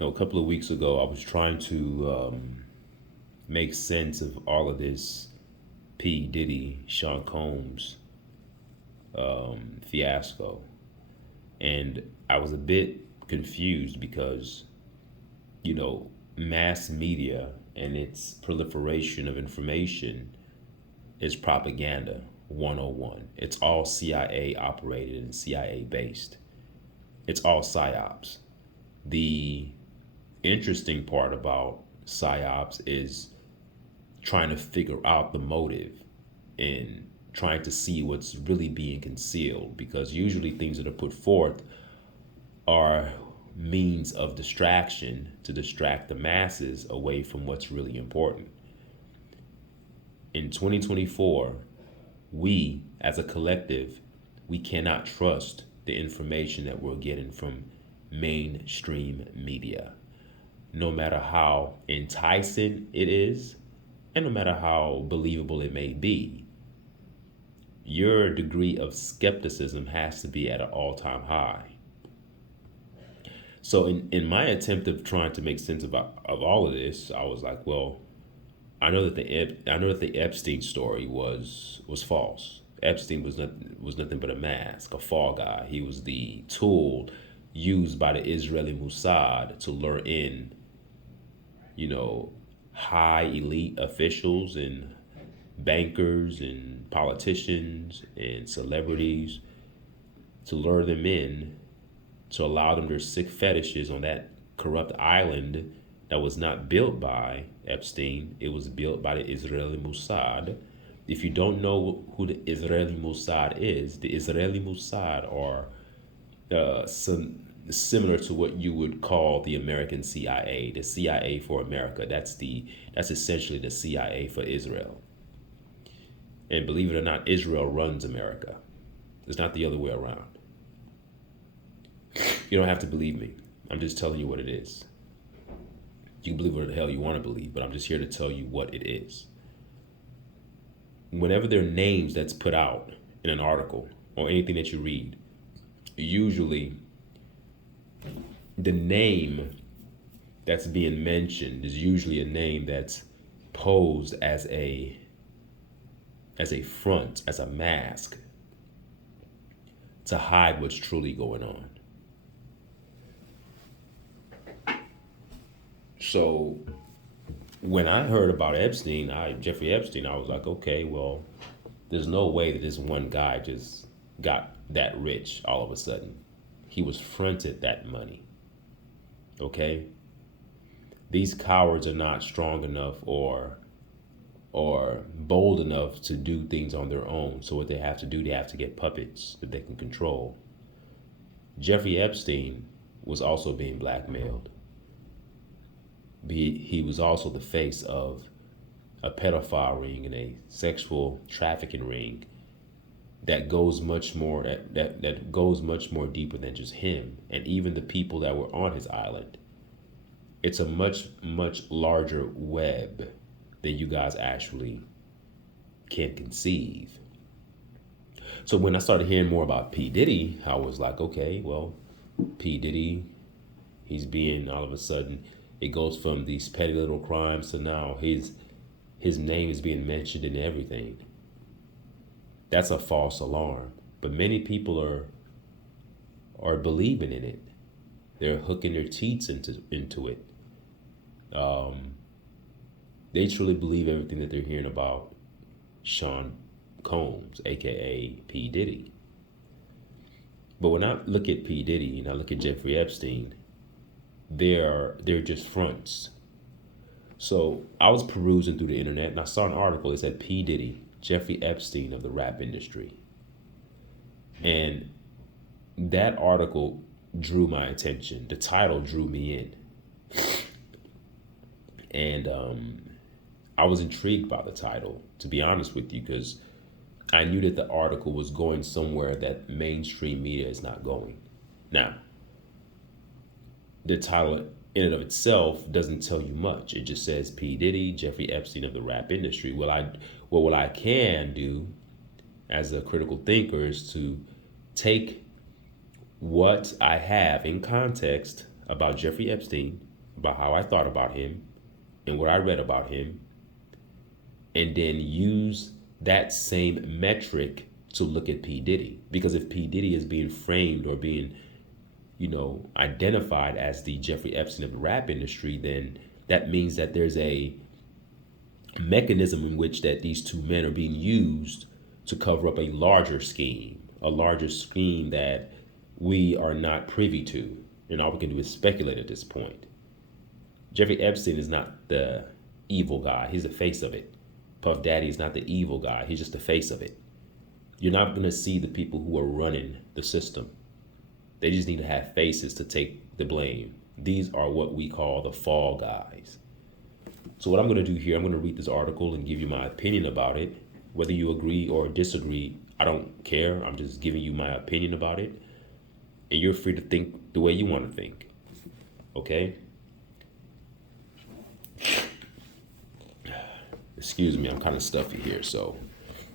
A couple of weeks ago, I was trying to make sense of all of this P. Diddy, Sean Combs fiasco. And I was a bit confused because, mass media and its proliferation of information is propaganda 101. It's all CIA operated and CIA based. It's all psyops. The interesting part about psyops is trying to figure out the motive and trying to see what's really being concealed, because usually things that are put forth are means of distraction to distract the masses away from what's really important. In 2024, we as a collective, we cannot trust the information that we're getting from mainstream media, no matter how enticing it is and no matter how believable it may be. Your degree of skepticism has to be at an all-time high. So in my attempt of trying to make sense of all of this, I was like, well, I know that the Epstein story was false. Epstein was nothing but a mask, a fall guy. He was the tool used by the Israeli Mossad to lure in, you know, high elite officials and bankers and politicians and celebrities, to lure them in, to allow them their sick fetishes on that corrupt island that was not built by Epstein. It was built by the Israeli Mossad. If you don't know who the Israeli Mossad is, the Israeli Mossad are similar to what you would call the American CIA, the CIA for America. That's essentially the CIA for Israel. And believe it or not, Israel runs America. It's not the other way around. You don't have to believe me. I'm just telling you what it is. You can believe what the hell you want to believe, but I'm just here to tell you what it is. Whenever there are names that's put out in an article or anything that you read, usually the name that's being mentioned is usually a name that's posed as a front, as a mask to hide what's truly going on. So when I heard about Jeffrey Epstein, I was like, okay, well, there's no way that this one guy just got that rich all of a sudden. He was fronted that money. Okay? These cowards are not strong enough or bold enough to do things on their own. So what they have to do, they have to get puppets that they can control. Jeffrey Epstein was also being blackmailed. He was also the face of a pedophile ring and a sexual trafficking ring that goes much more that goes much more deeper than just him and even the people that were on his island. It's a much larger web than you guys actually can conceive. So when I started hearing more about P. Diddy, I was like, okay, well, P. Diddy, he's being all of a sudden, it goes from these petty little crimes to now his name is being mentioned in everything. That's a false alarm. But many people are believing in it. They're hooking their teeth into it. They truly believe everything that they're hearing about Sean Combs, aka P. Diddy. But when I look at P. Diddy and I look at Jeffrey Epstein, they're just fronts. So I was perusing through the internet and I saw an article that said P. Diddy, Jeffrey Epstein of the rap industry. And that article drew my attention. The title drew me in. And I was intrigued by the title, to be honest with you, because I knew that the article was going somewhere that mainstream media is not going. Now, the title in and of itself doesn't tell you much. It just says P. Diddy, Jeffrey Epstein of the rap industry. What I can do as a critical thinker is to take what I have in context about Jeffrey Epstein, about how I thought about him and what I read about him, and then use that same metric to look at P. Diddy. Because if P. Diddy is being framed or being, identified as the Jeffrey Epstein of the rap industry, then that means that there's a mechanism in which that these two men are being used to cover up a larger scheme that we are not privy to. And all we can do is speculate at this point. Jeffrey Epstein is not the evil guy. He's the face of it. Puff Daddy is not the evil guy. He's just the face of it. You're not going to see the people who are running the system. They just need to have faces to take the blame. These are what we call the fall guys. So what I'm going to do here, I'm going to read this article and give you my opinion about it. Whether you agree or disagree, I don't care. I'm just giving you my opinion about it. And you're free to think the way you want to think. Okay? Excuse me, I'm kind of stuffy here, so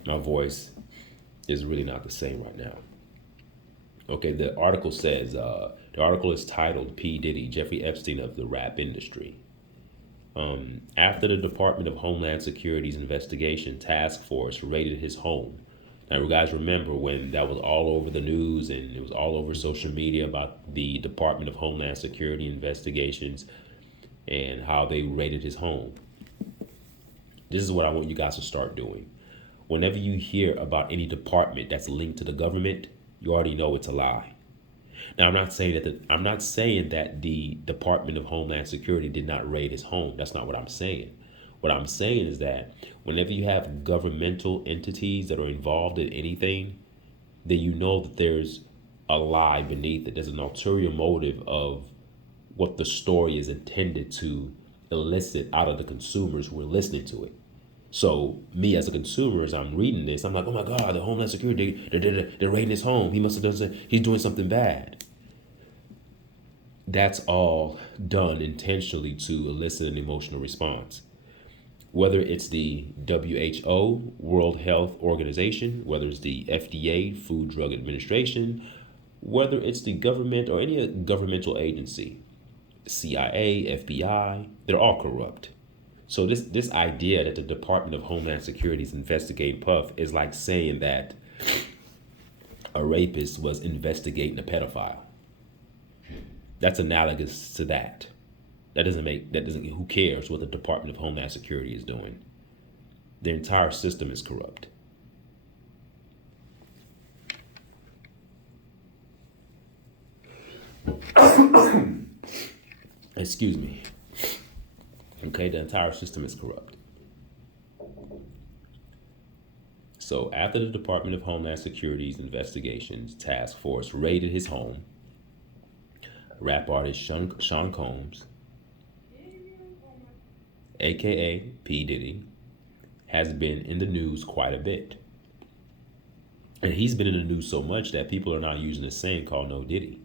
my voice is really not the same right now. Okay, the article says, the article is titled P. Diddy, Jeffrey Epstein of the rap industry. After the Department of Homeland Security's investigation task force raided his home. Now, you guys remember when that was all over the news and it was all over social media about the Department of Homeland Security investigations and how they raided his home. This is what I want you guys to start doing. Whenever you hear about any department that's linked to the government, you already know it's a lie. Now, I'm not saying that the Department of Homeland Security did not raid his home. That's not what I'm saying. What I'm saying is that whenever you have governmental entities that are involved in anything, then you know that there's a lie beneath it. There's an ulterior motive of what the story is intended to elicit out of the consumers who are listening to it. So me as a consumer, as I'm reading this, I'm like, oh my God, the Homeland Security, they're raiding his home. He must have done something. He's doing something bad. That's all done intentionally to elicit an emotional response. Whether it's the WHO, World Health Organization, whether it's the FDA, Food Drug Administration, whether it's the government or any governmental agency, CIA, FBI, they're all corrupt. So this idea that the Department of Homeland Security is investigating Puff is like saying that a rapist was investigating a pedophile. That's analogous to that. Who cares what the Department of Homeland Security is doing? The entire system is corrupt. Excuse me. Okay, the entire system is corrupt. So after the Department of Homeland Security's investigations task force raided his home, rap artist Sean Combs, aka P. Diddy, has been in the news quite a bit. And he's been in the news so much that people are now using a saying called no Diddy.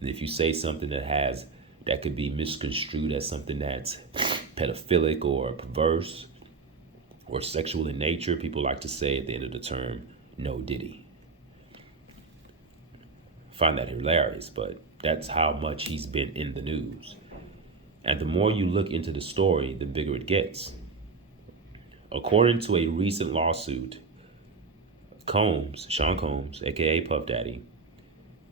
And if you say something that could be misconstrued as something that's pedophilic or perverse or sexual in nature, people like to say at the end of the term, no Diddy. I find that hilarious, but that's how much he's been in the news. And the more you look into the story, the bigger it gets. According to a recent lawsuit, Sean Combs, aka Puff Daddy,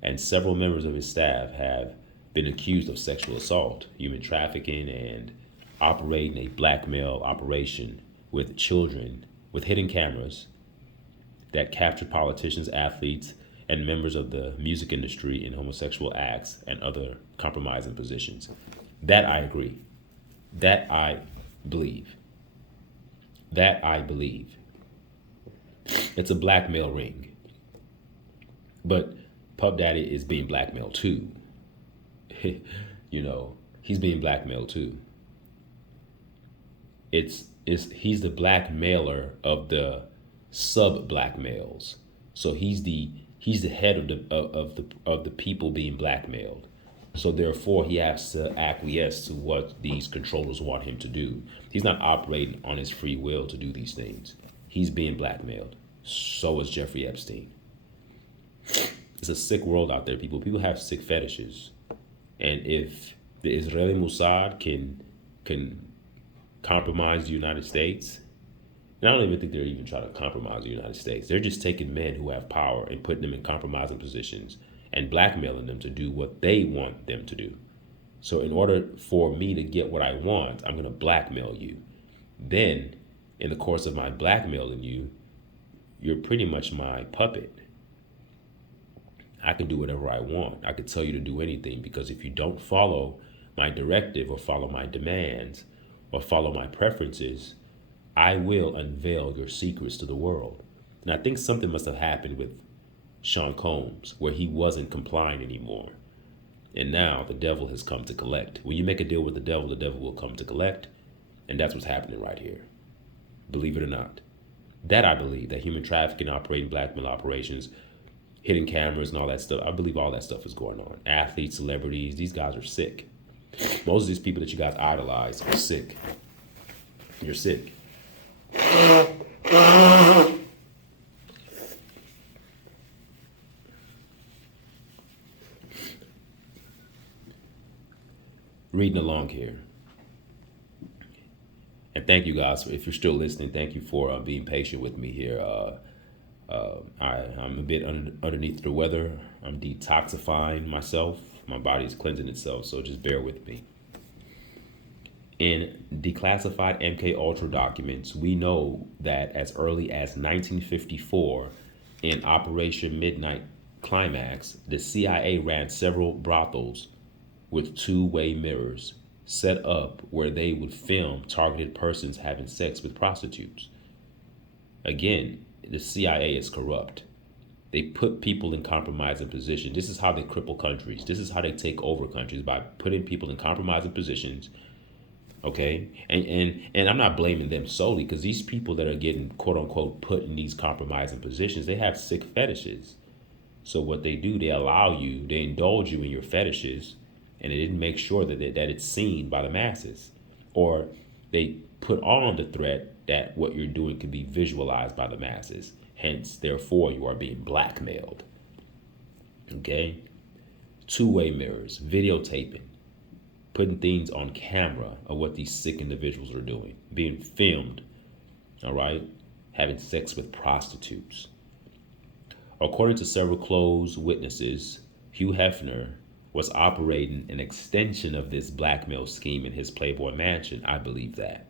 and several members of his staff have been accused of sexual assault, human trafficking, and operating a blackmail operation with children with hidden cameras that captured politicians, athletes, and members of the music industry in homosexual acts and other compromising positions. That I agree. That I believe. It's a blackmail ring. But Puff Daddy is being blackmailed too. He's being blackmailed too. He's the blackmailer of the sub blackmails. So he's the head of the people being blackmailed. So therefore he has to acquiesce to what these controllers want him to do. He's not operating on his free will to do these things. He's being blackmailed. So is Jeffrey Epstein. It's a sick world out there, people. People have sick fetishes. And if the Israeli Mossad can compromise the United States, and I don't even think they're even trying to compromise the United States. They're just taking men who have power and putting them in compromising positions and blackmailing them to do what they want them to do. So in order for me to get what I want, I'm going to blackmail you. Then, in the course of my blackmailing you, you're pretty much my puppet. I can do whatever I want. I could tell you to do anything, because if you don't follow my directive or follow my demands or follow my preferences, I will unveil your secrets to the world. And I think something must have happened with Sean Combs where he wasn't complying anymore. And now the devil has come to collect. When you make a deal with the devil will come to collect. And that's what's happening right here. Believe it or not. That I believe, that human trafficking, operating blackmail operations, hidden cameras and all that stuff, I believe all that stuff is going on. Athletes, celebrities, these guys are sick. Most of these people that you guys idolize are sick. You're sick. Reading along here. And thank you guys, if you're still listening, thank you for being patient with me here. I'm a bit underneath the weather. I'm detoxifying myself. My body is cleansing itself, so just bear with me. In declassified MK Ultra documents, we know that as early as 1954, in Operation Midnight Climax, the CIA ran several brothels with two-way mirrors set up where they would film targeted persons having sex with prostitutes. Again, the CIA is corrupt. They put people in compromising positions. This is how they cripple countries. This is how they take over countries, by putting people in compromising positions. Okay, and I'm not blaming them solely, because these people that are getting quote unquote put in these compromising positions, they have sick fetishes. So what they do, they allow you, they indulge you in your fetishes, and they didn't make sure that it's seen by the masses, or they put on the threat that what you're doing can be visualized by the masses. Hence, therefore, you are being blackmailed. Okay, two-way mirrors, videotaping, putting things on camera of what these sick individuals are doing, being filmed, all right, having sex with prostitutes. According to several close witnesses, Hugh Hefner was operating an extension of this blackmail scheme in his Playboy mansion. I believe that.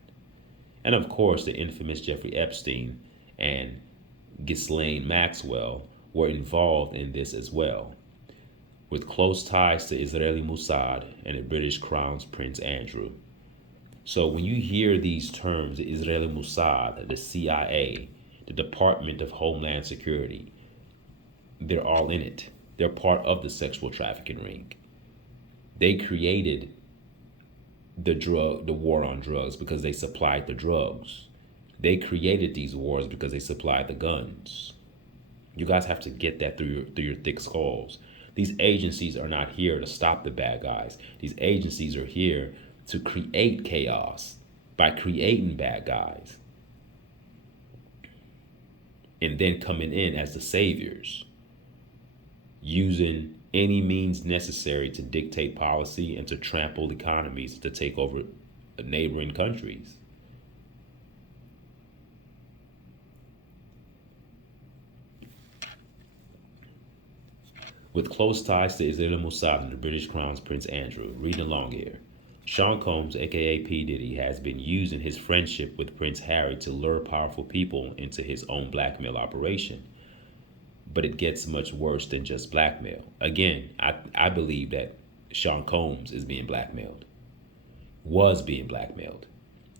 And of course, the infamous Jeffrey Epstein and Ghislaine Maxwell were involved in this as well, with close ties to Israeli Mossad and the British Crown's Prince Andrew. So when you hear these terms, the Israeli Mossad, the CIA, the Department of Homeland Security, they're all in it. They're part of the sexual trafficking ring. They created the war on drugs because they supplied the drugs. They created these wars because they supplied the guns. You guys have to get that through your thick skulls. These agencies are not here to stop the bad guys. These agencies are here to create chaos by creating bad guys and then coming in as the saviors, using any means necessary to dictate policy and to trample economies, to take over neighboring countries. With close ties to Israeli Mossad and the British Crown's Prince Andrew, reading along here, Sean Combs, aka P. Diddy, has been using his friendship with Prince Harry to lure powerful people into his own blackmail operation. But it gets much worse than just blackmail. Again, I believe that Sean Combs is being blackmailed, was being blackmailed.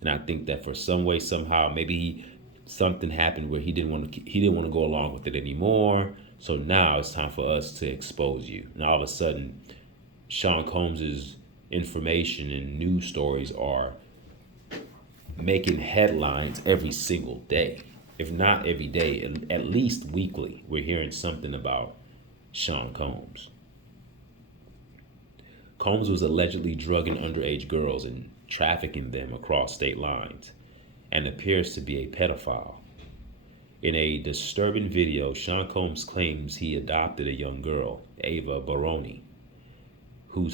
And I think that for some way, somehow, maybe something happened where he didn't want to go along with it anymore. So now it's time for us to expose you. And all of a sudden, Sean Combs's information and news stories are making headlines every single day. If not every day, at least weekly, we're hearing something about Sean Combs. Combs was allegedly drugging underage girls and trafficking them across state lines, and appears to be a pedophile. In a disturbing video, Sean Combs claims he adopted a young girl, Ava Baroni. who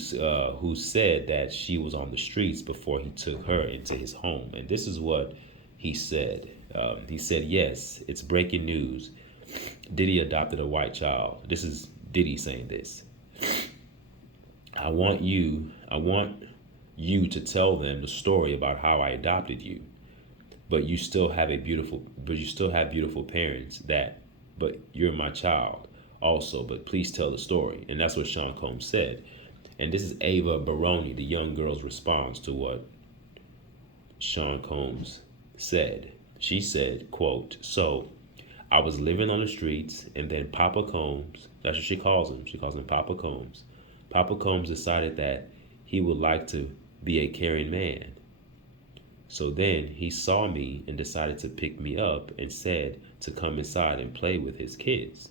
said that she was on the streets before he took her into his home. And this is what he said. He said, "Yes, it's breaking news. Diddy adopted a white child." This is Diddy saying this. I want you to tell them the story about how I adopted you. But you still have beautiful parents but you're my child also, but please tell the story." And that's what Sean Combs said. And this is Ava Baroni, the young girl's response to what Sean Combs said. She said, quote, "So I was living on the streets, and then Papa Combs," that's what she calls him. She calls him Papa Combs. Papa Combs decided that he would like to be a caring man. So then he saw me and decided to pick me up and said to come inside and play with his kids.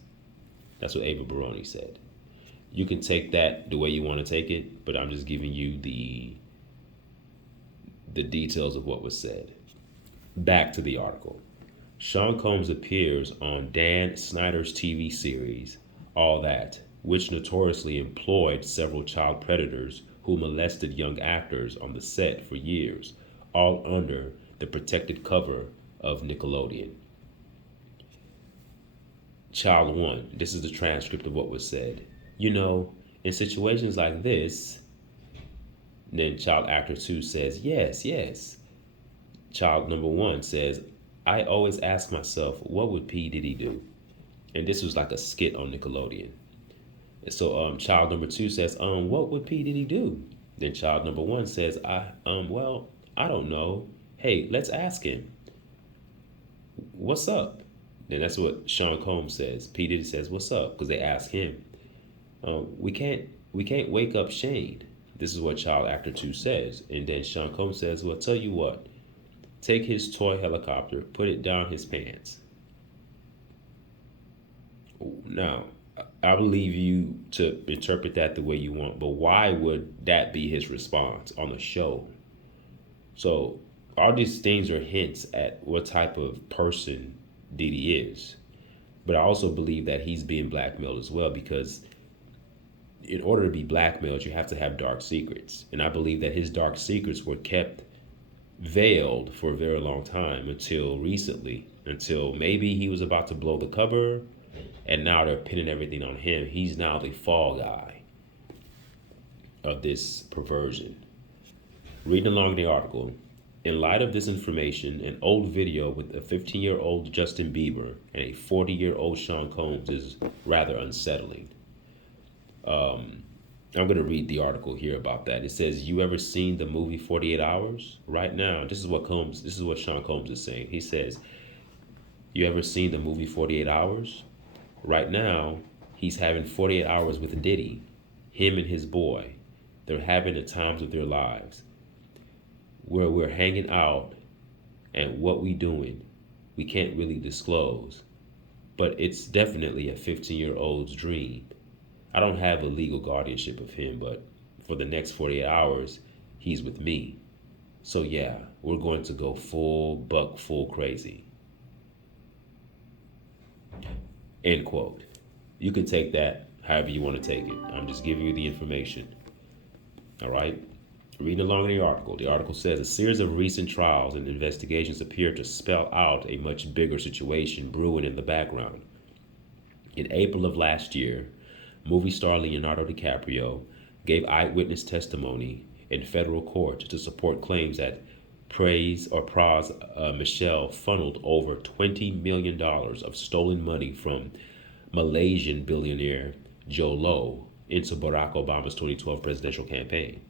That's what Ava Baroni said. You can take that the way you want to take it, but I'm just giving you the details of what was said. Back to the article. Sean Combs appears on Dan Snyder's TV series, All That, which notoriously employed several child predators who molested young actors on the set for years, all under the protected cover of Nickelodeon. Child 1, this is the transcript of what was said. "You know, in situations like this," then child actor 2 says, "Yes, yes." Child number 1 says, "I always ask myself, what would P. Diddy do?" And this was like a skit on Nickelodeon. So child number 2 says, "What would P. Diddy do?" Then child number 1 says, well, I don't know. Hey, let's ask him. What's up?" Then that's what Sean Combs says. P. Diddy says, "What's up?" Because they ask him. We can't wake up Shane." This is what child actor 2 says. And then Sean Combs says, "Well, tell you what. Take his toy helicopter, put it down his pants." Now, I will leave you to interpret that the way you want, but why would that be his response on the show? So all these things are hints at what type of person Diddy is. But I also believe that he's being blackmailed as well, because in order to be blackmailed, you have to have dark secrets. And I believe that his dark secrets were kept veiled for a very long time until recently, until maybe he was about to blow the cover, and now they're pinning everything on him. He's now the fall guy of this perversion. Reading along the article, in light of this information, an old video with a 15-year-old Justin Bieber and a 40-year-old Sean Combs is rather unsettling. I'm going to read the article here about that. It says, "You ever seen the movie 48 Hours? Right now, this is what Sean Combs is saying. He says, "You ever seen the movie 48 Hours? Right now, he's having 48 hours with Diddy, him and his boy. They're having the times of their lives. Where we're hanging out and what we doing, we can't really disclose. But it's definitely a 15-year-old's dream. I don't have a legal guardianship of him, but for the next 48 hours, he's with me. So yeah, we're going to go full crazy." End quote. You can take that however you want to take it. I'm just giving you the information. All right? Reading along the article says, "A series of recent trials and investigations appear to spell out a much bigger situation brewing in the background. In April of last year, movie star Leonardo DiCaprio gave eyewitness testimony in federal court to support claims that Praz Michelle funneled over $20 million of stolen money from Malaysian billionaire Joe Low into Barack Obama's 2012 presidential campaign."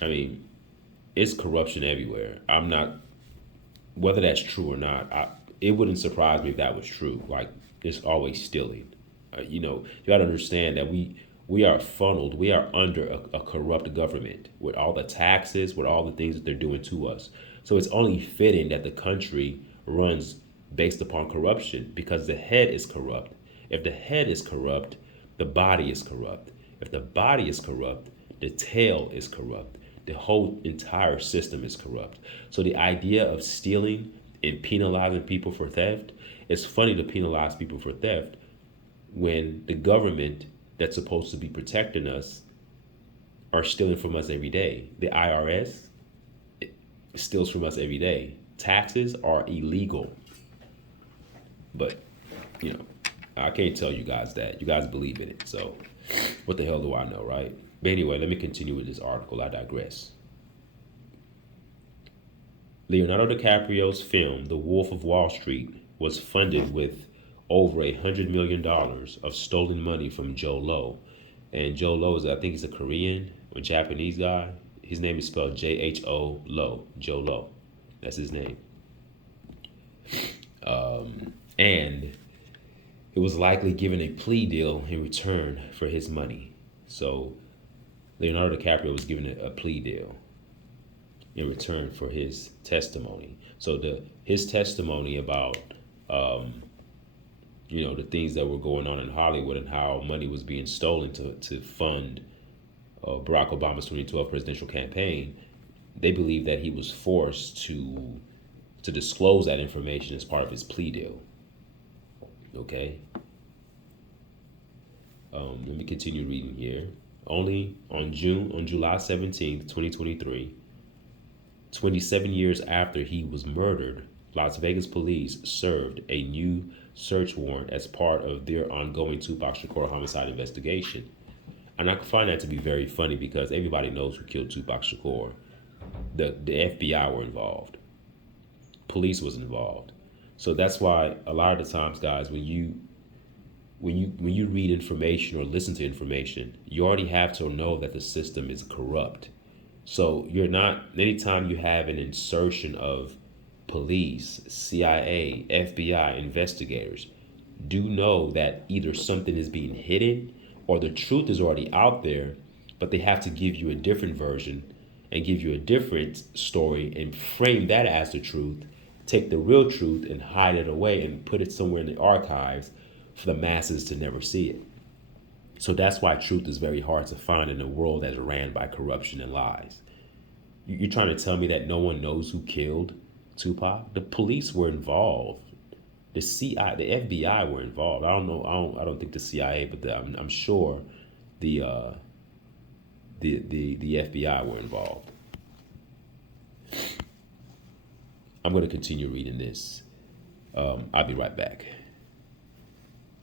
I mean, it's corruption everywhere. Whether that's true or not, it wouldn't surprise me if that was true. Like, it's always stealing. You got to understand that we are funneled. We are under a corrupt government with all the taxes, with all the things that they're doing to us. So it's only fitting that the country runs based upon corruption, because the head is corrupt. If the head is corrupt, the body is corrupt. If the body is corrupt, the tail is corrupt. The whole entire system is corrupt. So the idea of stealing and penalizing people for theft, it's funny to penalize people for theft when the government that's supposed to be protecting us are stealing from us every day. The IRS steals from us every day. Taxes are illegal. But, you know, I can't tell you guys that. You guys believe in it. So what the hell do I know, right? But anyway, let me continue with this article. I digress. Leonardo DiCaprio's film, The Wolf of Wall Street, was funded with over $100 million of stolen money from Joe Lo. And Joe Lo is, I think he's a Korean or Japanese guy. His name is spelled Jho Lo. Joe Lo. That's his name. And it was likely given a plea deal in return for his money. So Leonardo DiCaprio was given a plea deal in return for his testimony. So his testimony about the things that were going on in Hollywood and how money was being stolen to fund Barack Obama's 2012 presidential campaign, they believe that he was forced to disclose that information as part of his plea deal. Okay. Let me continue reading here. Only on July 17th, 2023, 27 years after he was murdered, Las Vegas police served a new search warrant as part of their ongoing Tupac Shakur homicide investigation. And I find that to be very funny because everybody knows who killed Tupac Shakur. The FBI were involved. Police was involved. So that's why a lot of the times, guys, when you read information or listen to information, you already have to know that the system is corrupt. So you're not, anytime you have an insertion of police, CIA, FBI, investigators, do know that either something is being hidden or the truth is already out there, but they have to give you a different version and give you a different story and frame that as the truth, take the real truth and hide it away and put it somewhere in the archives for the masses to never see it. So that's why truth is very hard to find in a world that's ran by corruption and lies. You're trying to tell me that no one knows who killed Tupac? The police were involved. The CIA, the FBI were involved. I don't know. I don't think the CIA, but I'm sure the FBI were involved. I'm going to continue reading this. I'll be right back.